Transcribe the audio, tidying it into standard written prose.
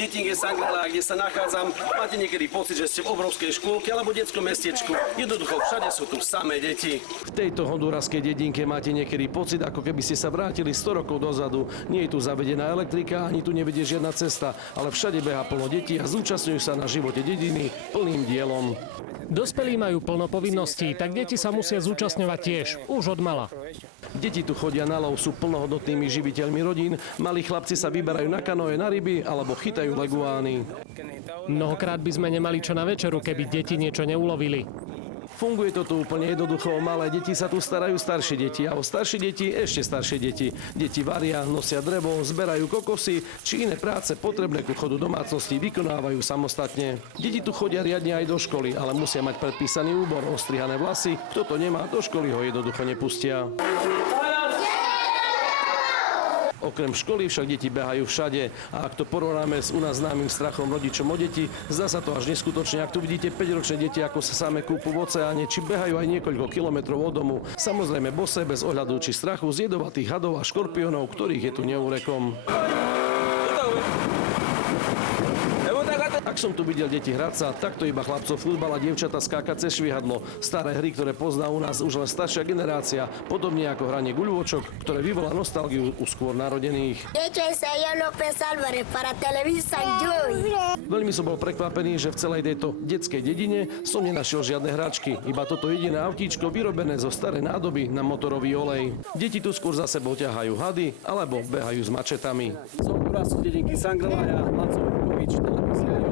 dedinke Sangrala, kde sa nachádzam, máte niekedy pocit, že ste v obrovskej škôlke alebo detskom mestečku. Jednoducho všade sú tu samé deti. V tejto honduraskej dedinke máte niekedy pocit, ako keby ste sa vrátili 100 rokov dozadu. Nie je tu zavedená elektrika, ani tu nevedie žiadna cesta, ale všade behá plno detí a zúčastňujú sa na živote dediny plným dielom. Dospelí majú plno povinností, tak deti sa musia zúčastňovať tiež, už od mala. Deti tu chodia na lov, sú plnohodnotnými živiteľmi rodín, malí chlapci sa vyberajú na kanoe, na ryby alebo chytajú leguány. Mnohokrát by sme nemali čo na večeru, keby deti niečo neulovili. Funguje to tu úplne jednoducho. O malé deti sa tu starajú staršie deti a o staršie deti ešte staršie deti. Deti varia, nosia drevo, zberajú kokosy či iné práce potrebné ku chodu domácnosti vykonávajú samostatne. Deti tu chodia riadne aj do školy, ale musia mať predpísaný úbor, ostrihané vlasy. Kto to nemá, do školy ho jednoducho nepustia. Okrem školy však deti behajú všade a ak to porovnáme s u nás známym strachom rodičom o deti, zdá sa to až neskutočne, ak tu vidíte 5-ročné deti, ako sa same kúpu v oceáne, či behajú aj niekoľko kilometrov od domu. Samozrejme bose, bez ohľadu či strachu z jedovatých hadov a škorpiónov, ktorých je tu neúrekom. Ak som tu videl deti hrať sa, tak to iba chlapcov futbal a dievčatá skákať cez švihadlo. Staré hry, ktoré pozná u nás už len staršia generácia, podobne ako hranie guľôčok, ktoré vyvolá nostalgiu u skôr narodených. Veľmi som bol prekvapený, že v celej tejto detskej dedine som nenašiel žiadne hračky, iba toto jediné autíčko vyrobené zo starej nádoby na motorový olej. Deti tu skôr za sebou ťahajú hady alebo behajú s mačetami. Som tu raz z dedinky Sangrala, Laco Vítkovič, televízia.